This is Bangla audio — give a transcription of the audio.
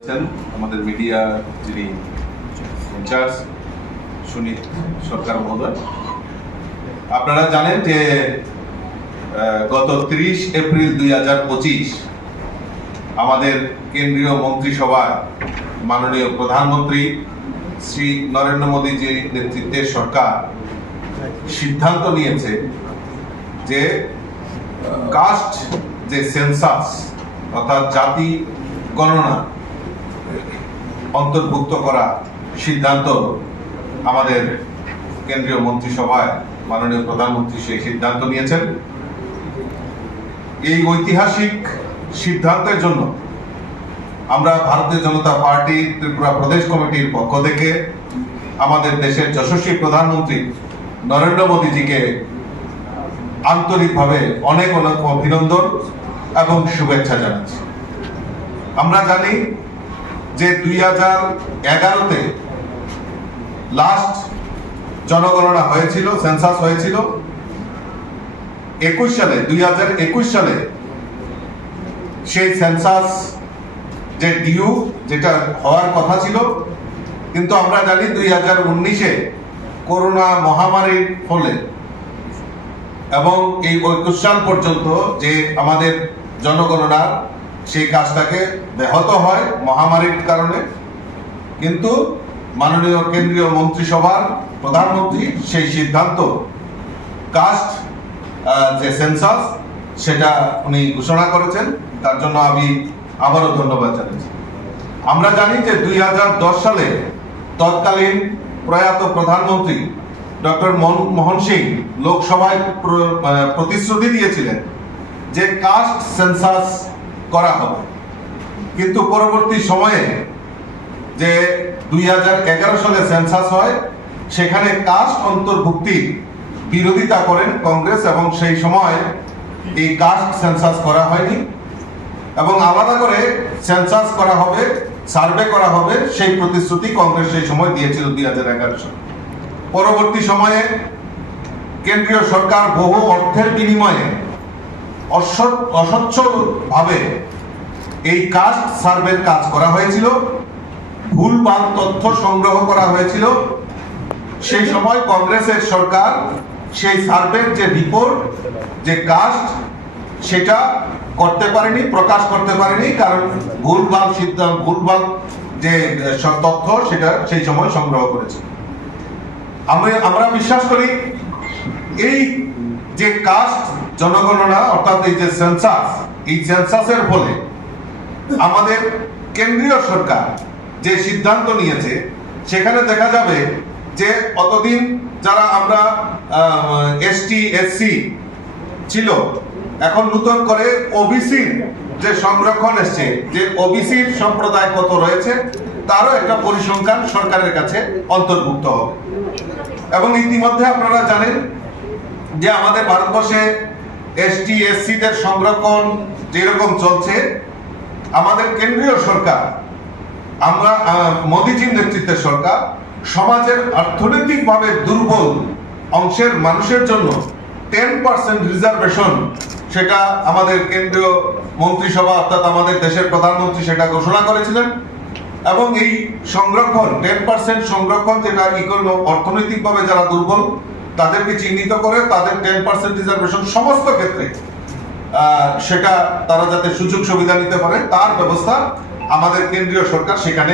আমাদের মিডিয়া যিনি ইনচার্জ সুনীত সরকার মহোদয়, আপনারা জানেন যে গত 30 এপ্রিল 2025 আমাদের কেন্দ্রীয় মন্ত্রিসভায় মাননীয় প্রধানমন্ত্রী শ্রী নরেন্দ্র মোদীজির নেতৃত্বের সরকার সিদ্ধান্ত নিয়েছে যে কাস্ট যে সেন্সাস অর্থাৎ জাতি গণনা অন্তর্ভুক্ত করা সিদ্ধান্ত আমাদের কেন্দ্রীয় মন্ত্রিসভায় মাননীয় প্রধানমন্ত্রী সেই সিদ্ধান্ত নিয়েছেন। এই ঐতিহাসিক সিদ্ধান্তের জন্য আমরা ভারতীয় জনতা পার্টি ত্রিপুরা প্রদেশ কমিটির পক্ষ থেকে আমাদের দেশের যশস্বী প্রধানমন্ত্রী নরেন্দ্র মোদীজিকে আন্তরিকভাবে অনেক অনেক অভিনন্দন এবং শুভেচ্ছা জানাচ্ছি। আমরা জানি যে 2011-তে লাস্ট জনগণনা হয়েছিল, সেন্সাস হয়েছিল। 2021 সালে সেই সেন্সাস যে ডিউ যেটা হওয়ার কথা ছিল, কিন্তু আমরা জানি 2019-এ করোনা মহামারীর ফলে এবং এই 21 সাল পর্যন্ত যে আমাদের জনগণনার সেই কাজটাকে ব্যাহত হয় মহামারীর কারণে। কিন্তু মাননীয় কেন্দ্রীয় মন্ত্রিসভার প্রধানমন্ত্রী সেই সিদ্ধান্ত কাস্ট যে সেন্সাস সেটা উনি ঘোষণা করেছেন, তার জন্য আমি আবারও ধন্যবাদ জানাচ্ছি। আমরা জানি যে 2010 সালে তৎকালীন প্রয়াত প্রধানমন্ত্রী ডক্টর মনমোহন সিং লোকসভায় প্রতিশ্রুতি দিয়েছিলেন যে কাস্ট সেন্সাস করা হবে, কিন্তু পরবর্তী সময়ে যে 2011 সালে সেন্সাস হয় সেখানে কাস্ট অন্তর্ভুক্তির বিরোধিতা করেন কংগ্রেস, এবং সেই সময় এই কাস্ট সেন্সাস করা হয়নি এবং আলাদা করে সেন্সাস করা হবে, সার্ভে করা হবে, সেই প্রতিশ্রুতি কংগ্রেস সেই সময় দিয়েছিল 2011 সালে। পরবর্তী সময়ে কেন্দ্রীয় সরকার বহু অর্থের বিনিময়ে অস্বচ্ছভাবে এই কাস্ট সার্ভের কাজ করা হয়েছিল, ভুলভাল তথ্য সংগ্রহ করা হয়েছিল। সেই সময় কংগ্রেসের সরকার সেই সার্ভের যে রিপোর্ট, যে কাস্ট, সেটা করতে পারেনি, প্রকাশ করতে পারেনি, কারণ ভুলভাল যে তথ্য সেটা সেই সময় সংগ্রহ করেছে। আমরা বিশ্বাস করি এই যে কাস্ট জনগণনা অর্থাৎ এই যে সেন্সাস, এই সেন্সাসের ফলে আমাদের কেন্দ্রীয় সরকার যে সিদ্ধান্ত নিয়েছে সেখানে দেখা যাবে যে অতদিন যারা আমরা এসটি এসসি ছিল, এখন নতুন করে ওবিসির যে সংরক্ষণ এসছে, যে ওবিসির সম্প্রদায় কত রয়েছে তারও একটা পরিসংখ্যান সরকারের কাছে অন্তর্ভুক্ত হবে। এবং ইতিমধ্যে আপনারা জানেন যে আমাদের ভারতবর্ষে এসটি এসসিদের সংরক্ষণ যেরকম চলছে, আমাদের কেন্দ্রীয় সরকার, আমরা মোদীজির নেতৃত্বের সরকার সমাজের অর্থনৈতিকভাবে দুর্বল অংশের মানুষের জন্য 10% রিজার্ভেশন, সেটা আমাদের কেন্দ্রীয় মন্ত্রিসভা অর্থাৎ আমাদের দেশের প্রধানমন্ত্রী সেটা ঘোষণা করেছিলেন। এবং এই সংরক্ষণ 10% সংরক্ষণ, যেটা অর্থনৈতিকভাবে যারা দুর্বল তাদেরকে চিহ্নিত করে তাদের 10% রিজার্ভেশন সমস্ত ক্ষেত্রে সেটা তারা যাতে সুযোগ সুবিধা নিতে পারে তার ব্যবস্থা আমাদের কেন্দ্রীয় সরকার সেখানে